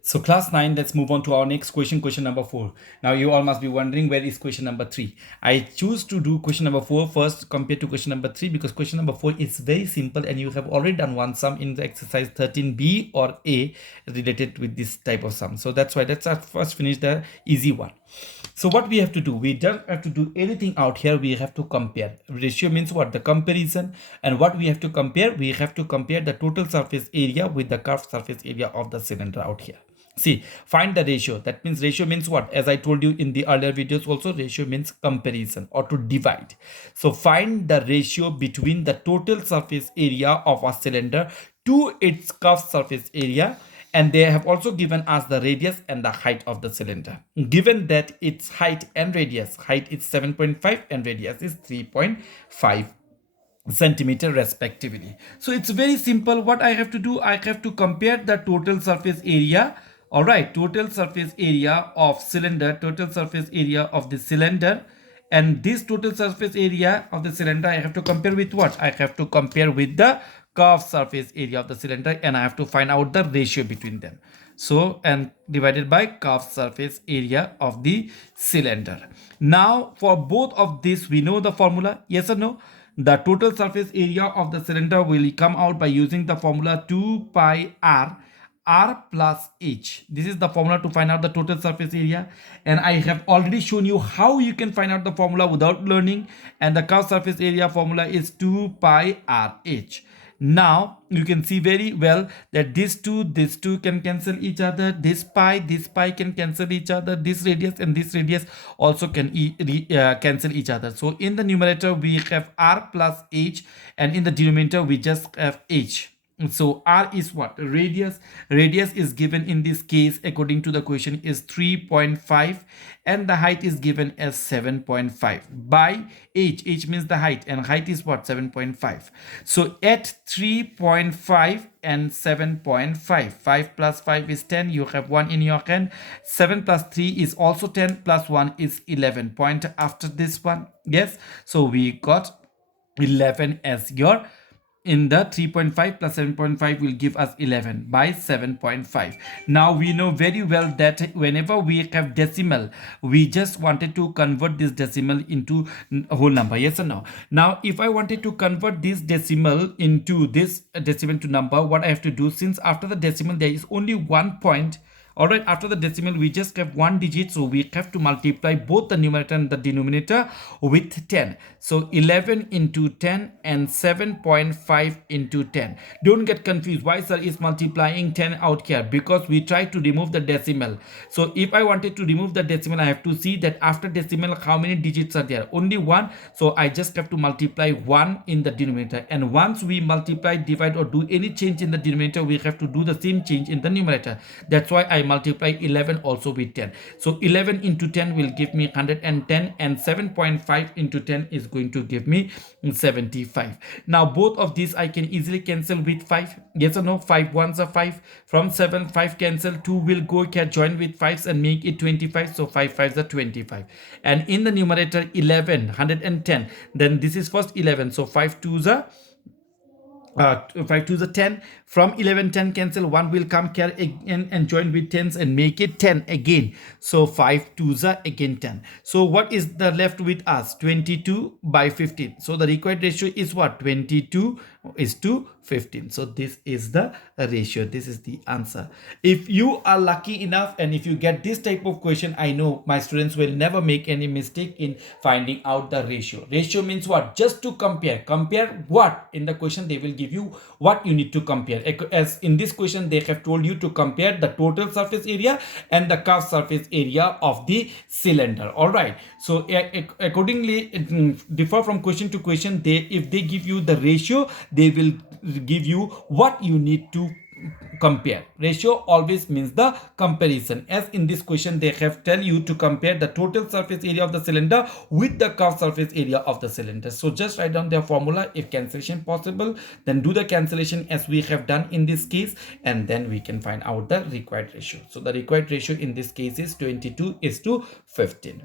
So class 9, let's move on to our next question, question number 4. Now you all must be wondering, where is question number 3? I choose to do question number 4 first compared to question number 3 because question number 4 is very simple and you have already done one sum in the exercise 13b or a related with this type of sum. So that's why let's first finish the easy one. So what we have to do, we don't have to do anything out here. We have to compare. Ratio means what? The comparison. And what we have to compare? We have to compare the total surface area with the curved surface area of the cylinder out here. See, find the ratio. That means ratio means what? As I told you in the earlier videos also, ratio means comparison or to divide. So find the ratio between the total surface area of a cylinder to its curved surface area, and they have also given us the radius and the height of the cylinder. Given that its height and radius, height is 7.5 and radius is 3.5 centimeter respectively. So it's very simple. What I have to do, I have to compare the total surface area. All right, total surface area of cylinder, total surface area of the cylinder, and this total surface area of the cylinder I have to compare with what? I have to compare with the curved surface area of the cylinder, and I have to find out the ratio between them. So, and divided by curved surface area of the cylinder. Now for both of this we know the formula, yes or no? The total surface area of the cylinder will come out by using the formula 2 pi r plus h. This is the formula to find out the total surface area, and I have already shown you how you can find out the formula without learning, and the curved surface area formula is 2 pi r h. Now you can see very well that this two can cancel each other, this pi can cancel each other, this radius and this radius also can cancel each other. So in the numerator we have r plus h, and in the denominator we just have h. So r is what? Radius. Radius is given in this case according to the question is 3.5, and the height is given as 7.5 by h. H means the height, and height is what? 7.5. So at 3.5 and 7.5, 5 plus 5 is 10. You have 1 in your hand. 7 plus 3 is also 10, plus 1 is 11. Point after this one. Yes, so we got 11 as your, in the 3.5 plus 7.5 will give us 11 by 7.5. Now we know very well that whenever we have decimal, we just wanted to convert this decimal into a whole number, yes or no? Now if I wanted to convert this decimal into this decimal to number, what I have to do, since after the decimal there is only 1 point, all right, after the decimal we just have 1 digit, so we have to multiply both the numerator and the denominator with 10. So 11 into 10 and 7.5 into 10. Don't get confused. Why sir is multiplying 10 out here? Because we try to remove the decimal. So if I wanted to remove the decimal, I have to see that after decimal how many digits are there? Only 1. So I just have to multiply 1 in the denominator, and once we multiply, divide or do any change in the denominator, we have to do the same change in the numerator. That's why I multiply 11 also with 10. So 11 into 10 will give me 110, and 7.5 into 10 is going to give me 75. Now both of these I can easily cancel with 5. Yes or no? 5 ones are 5. From 7, 5 cancel, 2 will go here, join with 5s and make it 25. So 5 5s are 25. And in the numerator 11, 110. Then this is first 11. So 5 2s are 5 to the 10. From 11, 10 cancel, 1 will come here again and join with 10s and make it 10 again. So 5 2s are again 10. So what is the left with us? 22 by 15. So the required ratio is what? 22 is to 15. So this is the ratio. This is the answer. If you are lucky enough and if you get this type of question, I know my students will never make any mistake in finding out the ratio. Ratio means what? Just to compare. Compare what? In the question they will give you what you need to compare. As in this question they have told you to compare the total surface area and the curved surface area of the cylinder. All right, so accordingly it differ from question to question. If they give you the ratio, they will give you what you need to compare. Ratio always means the comparison. As in this question they have tell you to compare the total surface area of the cylinder with the curved surface area of the cylinder. So just write down their formula. If cancellation possible, then do the cancellation as we have done in this case, and then we can find out the required ratio. So the required ratio in this case is 22 is to 15.